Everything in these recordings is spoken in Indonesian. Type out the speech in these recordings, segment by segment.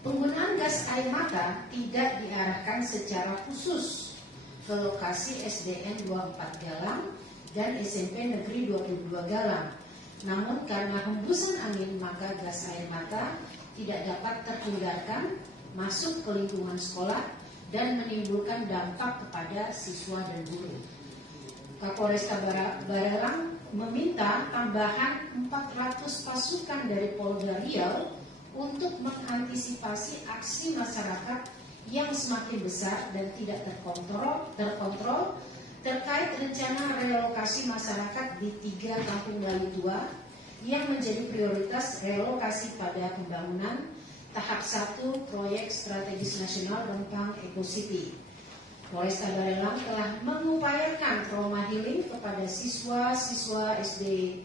Penggunaan gas air mata tidak diarahkan secara khusus ke lokasi SDN 24 Galang dan SMP Negeri 22 Galang. Namun karena hembusan angin maka gas air mata tidak dapat terhindarkan masuk ke lingkungan sekolah dan menimbulkan dampak kepada siswa dan guru. Kapolresta Barelang meminta tambahan 400 pasukan dari Polda Riau untuk mengantisipasi aksi masyarakat yang semakin besar dan tidak terkontrol terkait rencana relokasi masyarakat di 3 kampung Bali tua yang menjadi prioritas relokasi pada pembangunan tahap 1 proyek strategis nasional Rempang Eco City. Polresta Barelang telah mengupayakan trauma healing kepada siswa-siswa SD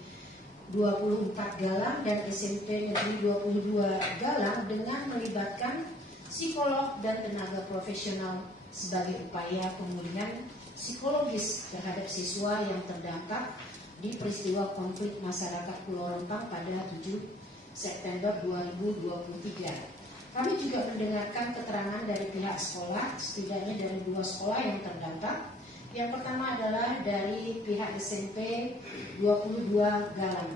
24 Galang dan SMP Negeri 22 Galang dengan melibatkan psikolog dan tenaga profesional sebagai upaya pemulihan psikologis terhadap siswa yang terdampak di peristiwa konflik masyarakat Pulau Rempang pada 7 September 2023. Kami juga mendengarkan keterangan dari pihak sekolah, setidaknya dari 2 sekolah yang terdampak. Yang pertama adalah dari pihak SMP 22 Galang.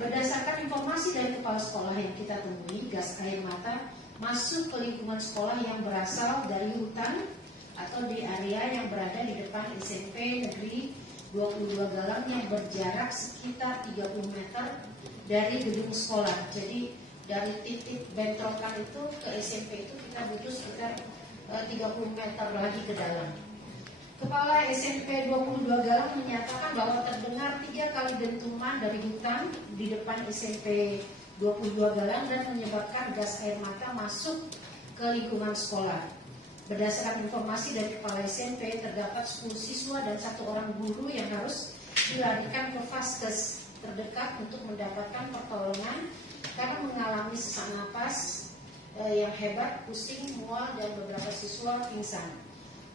Berdasarkan informasi dari kepala sekolah yang kita temui, gas air mata masuk ke lingkungan sekolah yang berasal dari hutan atau di area yang berada di depan SMP Negeri 22 Galang yang berjarak sekitar 30 meter dari gedung sekolah. Jadi dari titik bentrokan itu ke SMP itu kita butuh sekitar 30 meter lagi ke dalam. Kepala SMP 22 Galang menyatakan bahwa terdengar 3 kali dentuman dari hutan di depan SMP 22 Galang dan menyebabkan gas air mata masuk ke lingkungan sekolah. Berdasarkan informasi dari kepala SMP, terdapat 10 siswa dan 1 orang guru yang harus dilarikan ke vaskes terdekat untuk mendapatkan pertolongan karena mengalami sesak napas yang hebat, pusing, mual, dan beberapa siswa pingsan.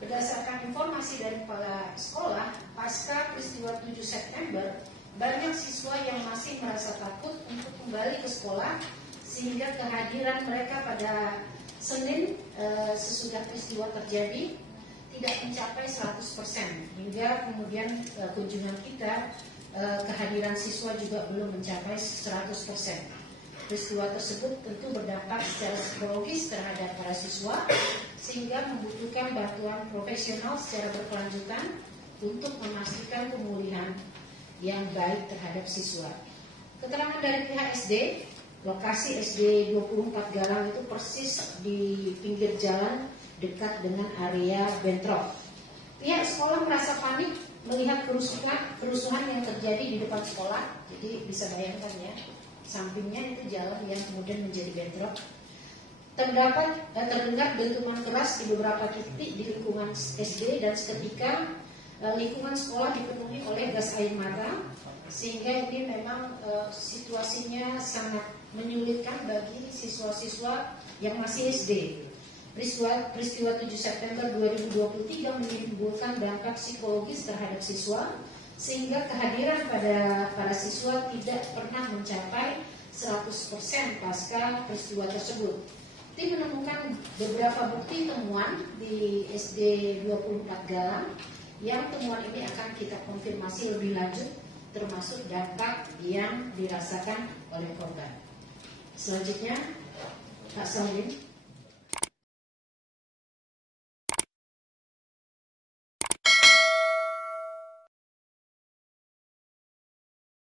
Berdasarkan informasi dari kepala sekolah, pasca peristiwa 7 September, banyak siswa yang masih merasa takut untuk kembali ke sekolah, sehingga kehadiran mereka pada Senin sesudah peristiwa terjadi tidak mencapai 100%. Hingga kemudian kunjungan kita, kehadiran siswa juga belum mencapai 100%. Peristiwa tersebut tentu berdampak secara psikologis terhadap para siswa, sehingga membutuhkan bantuan profesional secara berkelanjutan untuk memastikan pemulihan yang baik terhadap siswa. Keterangan dari pihak SD, lokasi SD 24 Galang itu persis di pinggir jalan dekat dengan area bentrok. Pihak sekolah merasa panik melihat kerusuhan yang terjadi di depan sekolah. Jadi bisa bayangkan ya, sampingnya itu jalan yang kemudian menjadi bentrok. Terdengar dentuman keras di beberapa titik di lingkungan SD dan seketika lingkungan sekolah dipenuhi oleh gas air mata, sehingga ini memang situasinya sangat menyulitkan bagi siswa-siswa yang masih SD. Peristiwa 7 September 2023 menimbulkan dampak psikologis terhadap siswa, sehingga kehadiran pada para siswa tidak pernah mencapai 100% pasca peristiwa tersebut. Tim menemukan beberapa bukti temuan di SD 24 Galang, yang temuan ini akan kita konfirmasi lebih lanjut, termasuk dampak yang dirasakan oleh korban. Selanjutnya, Pak Salim.